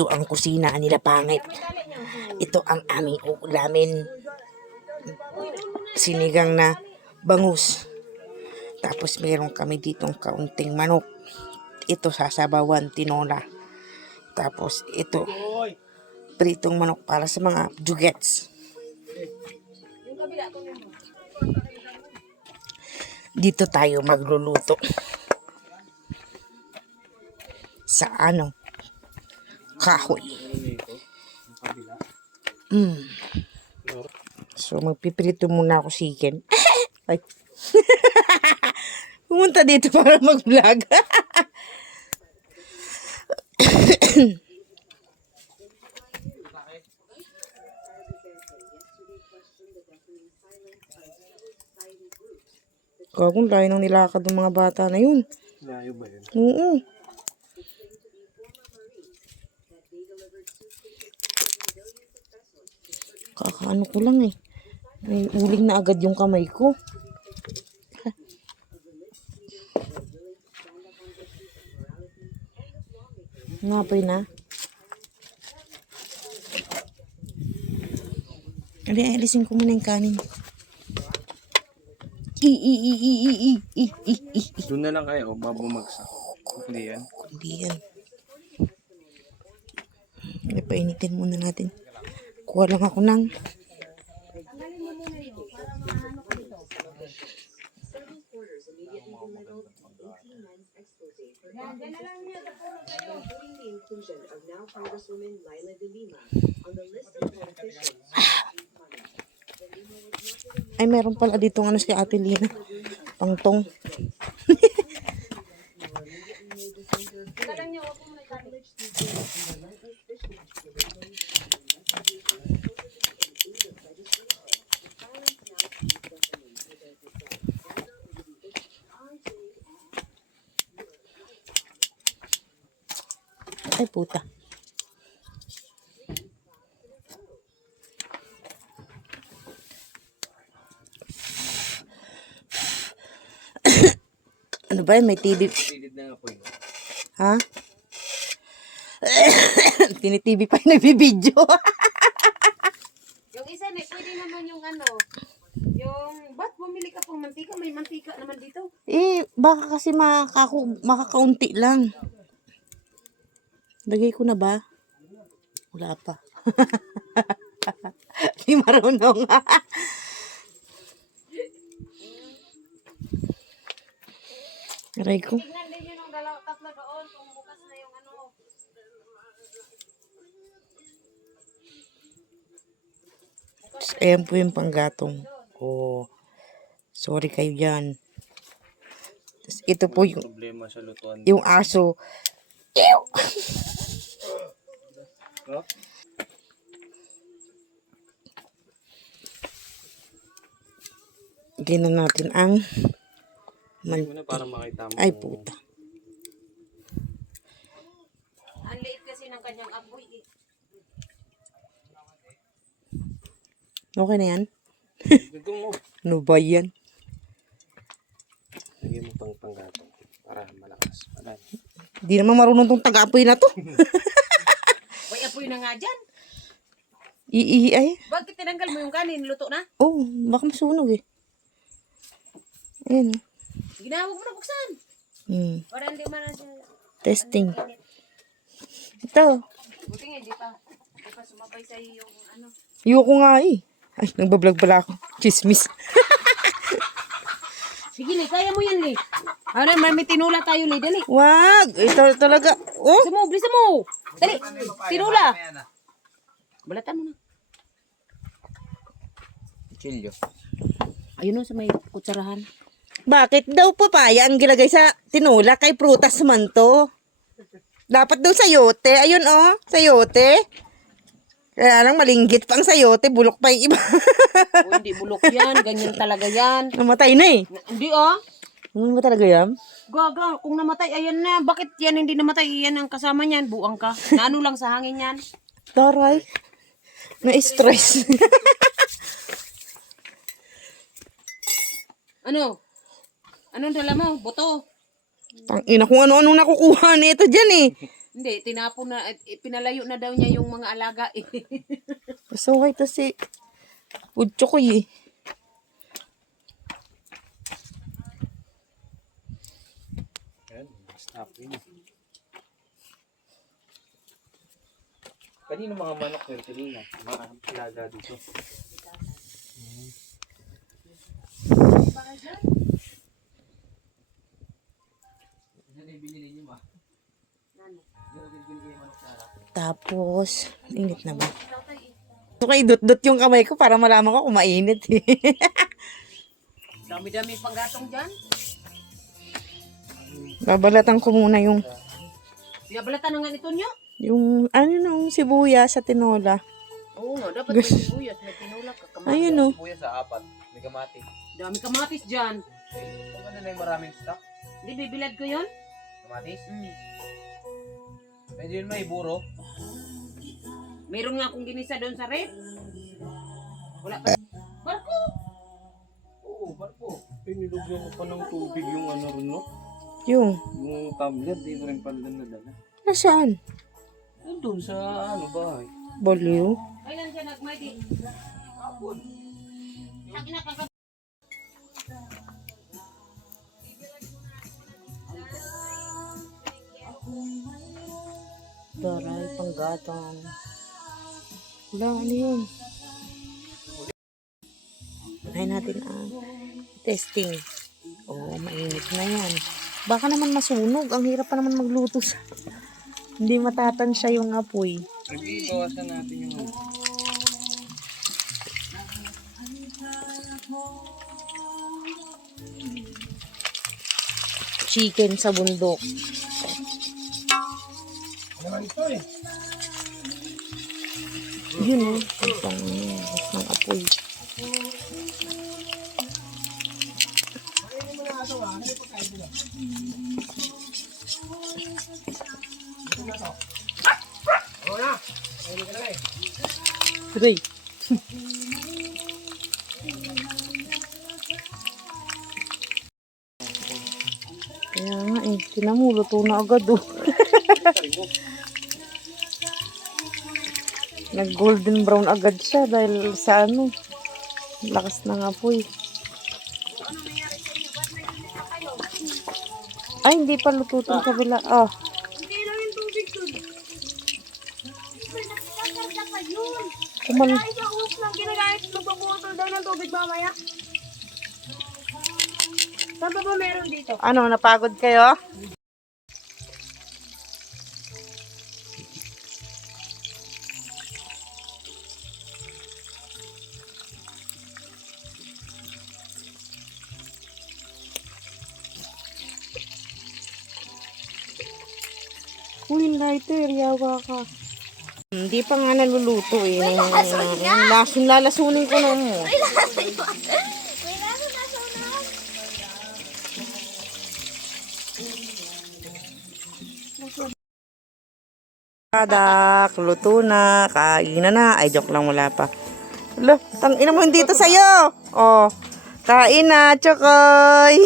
Ito ang kusina nila Pangit. Ito ang aming uulamin. Sinigang na bangus. Tapos meron kami ditong kaunting manok. Ito sasabawan, tinola. Tapos ito, pritong manok para sa mga jugets. Dito tayo magluluto. Sa kahoy. So magpiprito muna ako chicken. Ay. Pumunta dito para mag-vlog. Kagong layo nang nilakad ng mga bata na yun. Layo ba yun? Oo. Kakaano ko lang eh. May uling na agad yung kamay ko. Ngapay na. Alisin ko muna yung kanin. Doon na lang kayo, babumagsak. Hindi yan. Hindi yan. Painitin muna natin. Kuha lang ako ng ay, meron pala ditong si Ate Lina. Pangtong. Ay, puta. Ano ba yun? May TV. Silid na nga po yun. Ha? Tini-TV pa yung nagbibideo. Yung isa na, pwede naman yung yung, ba't bumili ka pong mantika? May mantika naman dito. Baka kasi makakaunti lang. Lagay ko na ba? Wala pa. Di marunong. Aray ko. Tignan din yun yung tatlo doon kung bukas na yung Ayan po yung panggatong. Sorry kayo dyan. Tapos ito po yung Problema sa lutuan. yung aso. Ew! Oh? Ginan natin ang Muna para makita mo. ay puta. ang liit kasi ng kanyang apoy. Okay na yan? Gusto mo. Ano ba yan? Lagyan mo pang panggatong para malakas. Di naman marunong tong taga-apoy na to. May apoy na nga dyan. Ay. Bakit tinanggal mo yung kanin? Luto na? Oh, baka masunog eh. Ayan. Ginawag mo na buksan. Para hindi man na siya. Testing. Ito. Buti nga, di pa sumabay sa iyo yung Ayoko nga eh. Ay, nagbablog pala ako. Chismis. Sige, Li, kaya mo yan, Li. May tinula tayo, Li. Dali. Wag! Ito talaga. Oh! Bilisan mo. Dali, tinula. Balatan mo na. Chilyo. Ayun o, sa may kutsarahan. Bakit daw papaya ang gilagay sa tinula kay prutas man to? Dapat daw sayote. Ayun oh, sayote. Kaya lang malinggit pang sayote, bulok pa yung iba. Hindi bulok yan, ganyan talaga yan. Namatay na eh. Hindi ah. Ano ba talaga yan? Gaga, kung namatay, ayan na. Bakit yan hindi namatay? Yan ang kasama niyan, buang ka. Naano lang sa hangin yan. Taray. Na-stress. Ano? Anong dala mo? Buto. Tangina kung ano-anong nakukuha nito dyan eh. Hindi, tinapon na, pinalayo na daw niya yung mga alaga eh. So, okay to si Utchokoy eh. Ayan, stop yun. Kanino mga manok yun? Kanina. Mga alaga dito. Tapos, init na ba? Okay, dot-dot yung kamay ko para malaman ko kung mainit eh. Dami-dami pang gatong dyan. Babalatan ko muna yung Pinabalatan na nga ito niyo. ano nung sibuyas sa tinola. Oo nga, dapat may sibuyas, may tinulak ka. Kamatis. Ayun oh. Kuya sa 4. May kamatis. Dami kamatis dyan. Kung ano na yung maraming stock? Hindi, bibilad ko yun. Kamatis? Mm. Pwede yun may buro. Meron nga akong ginisa doon sa rep. Wala pa. Barko! Oo, barko. Pinilugyan ko pa ng tubig yung ano rin, no? Yung, Yung tablet, di ko rin pala nadala. nasaan? Nandun sa ano bahay. Boliw? Kailan siya nagmadi? Kapon. Ang inakaka... Daray, panggatong. Wala, ano yun? Unahin natin ang testing. Oh, mainit na yan. Baka naman masunog. Ang hirap pa naman magluto sa... Hindi matatansya yung apoy. Nag-iiwasan natin yung ano. Chicken sa bundok. Yun oh. Ang pangis ng apoy. Aray. Kaya nga eh, tinamuluto na agad oh. Nag golden brown agad siya dahil sa ano, lakas ng apoy. Ay, hindi pa luto itong kabila. Ah, Hindi lang yung tubig dun. May nagkakarga pa yun. kuman. Kaya sa hose lang ginagamit, magpaputol daw ng tubig mamaya. Saan pa ba meron dito? Ano, napagod kayo? Uy, lighter, yawa ka. Hindi pa nga naluluto eh. Lalasunin ko na mo. May laso na sa unahan. Kadak, luto na, kainan na. Ay, joke lang, wala pa. Alo, tangina mo dito sa'yo. Oh, kain na, Chokoy.